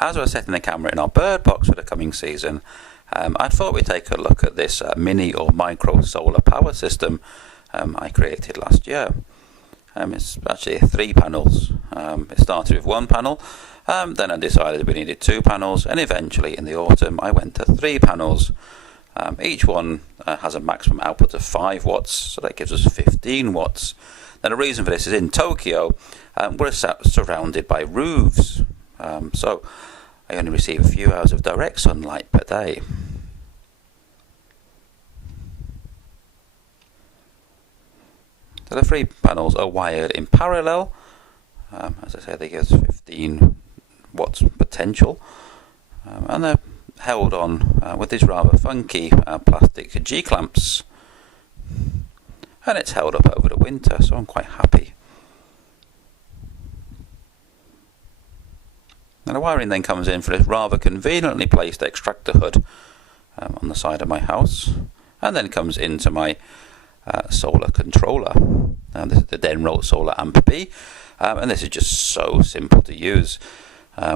as I was setting the camera in our bird box for the coming season, I thought we'd take a look at this mini or micro solar power system I created last year. It's actually 3 panels. It started with 1 panel, then I decided we needed 2 panels, and eventually in the autumn I went to 3 panels. Each one has a maximum output of 5 watts, so that gives us 15 watts. Now the reason for this is in Tokyo, we're surrounded by roofs, so I only receive a few hours of direct sunlight per day. So the 3 panels are wired in parallel. As I say, they give us 15 watts potential, and they're held on with these rather funky plastic G-clamps, and it's held up over the winter, so I'm quite happy. Now the wiring then comes in for this rather conveniently placed extractor hood on the side of my house, and then comes into my solar controller. This is the Denrolt Solar Amp B, and this is just so simple to use.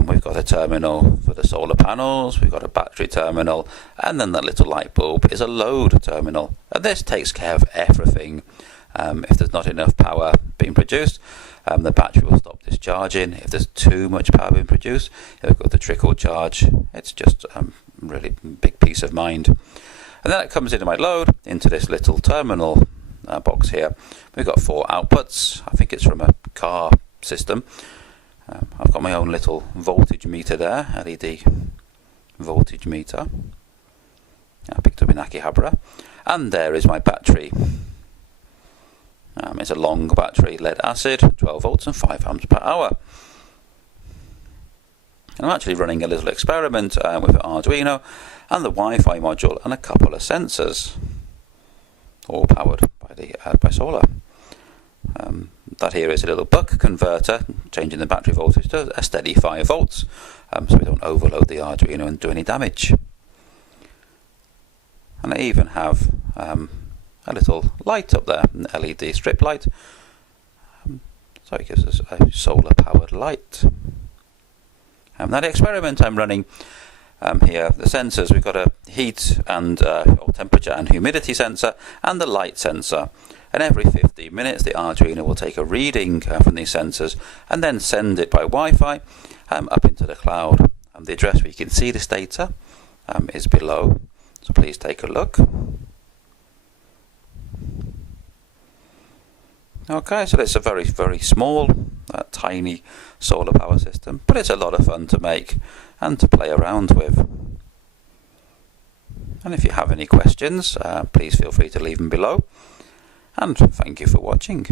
We've got a terminal for the solar panels, we've got a battery terminal, and then that little light bulb is a load terminal. And this takes care of everything. If there's not enough power being produced, the battery will stop discharging. If there's too much power being produced, it'll go to trickle charge. It's just really big peace of mind. And then it comes into my load, into this little terminal box here. We've got 4 outputs. I think it's from a car system. I've got my own little voltage meter there, LED voltage meter. I picked up in Akihabara. And there is my battery. It's a long battery, lead acid, 12 volts and 5 amps per hour. And I'm actually running a little experiment with an Arduino and the Wi-Fi module and a couple of sensors, all powered by solar. That here is a little buck converter, changing the battery voltage to a steady 5 volts, so we don't overload the Arduino and do any damage. And I even have a little light up there, an LED strip light, so it gives us a solar powered light. Now the experiment I'm running here, the sensors, we've got a heat and or temperature and humidity sensor and the light sensor. And every 15 minutes the Arduino will take a reading from these sensors and then send it by Wi-Fi up into the cloud. The address where you can see this data is below, so please take a look. Okay, so it's a very, very small, tiny solar power system, but it's a lot of fun to make and to play around with. And if you have any questions, please feel free to leave them below. And thank you for watching.